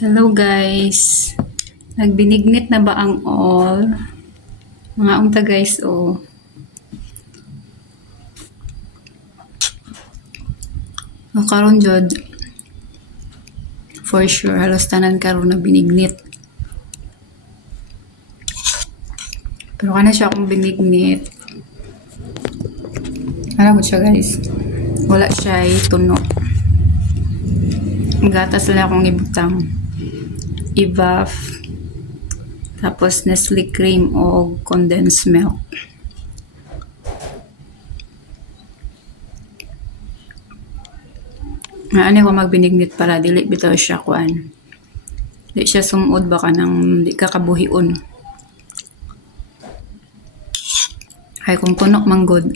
Hello guys! Nagbinignit na ba ang all? Mga unta guys, oh. O karon jud. For sure, halos tanan karon na binignit. Pero kana siya akong binignit. Alam mo siya guys. Wala siya tuno. Gatas lang akong ibutang. Ibaf. Tapos Nestle cream o condensed milk. Ano ko magbinignit para dili bitaw siya kuan. Di siya sumud baka nang di ka kabuhion. Ay kung tunok manggod.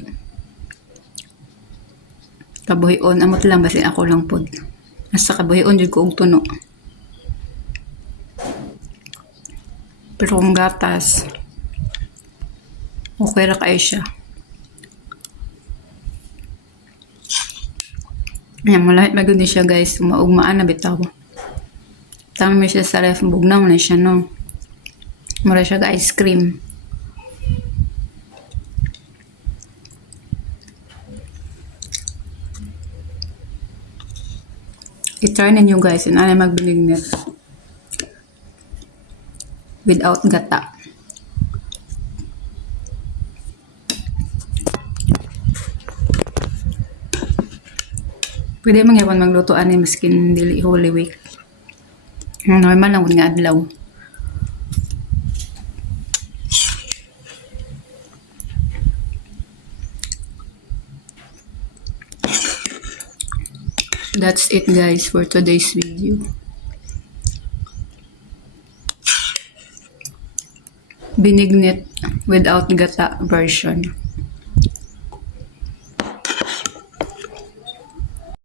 Kabuhion amot lang basi ako lang pod. Nasa kabuhion jud ko og tuno. Pero kung gatas, okay ra kayo siya. Ayan, malahit magod ni siya guys. Maugmaan na bitaw. Tama mo siya sa ref. Bugnaw na siya, no? Mura siya ga ice cream. I-try ninyo guys. Yun, anay magbinignit. Without gata. Pwede mangyapon maglutoan ni maskin dili Holy Week. Normal lang nga adlaw. That's it guys for today's video. Binignit without gata version.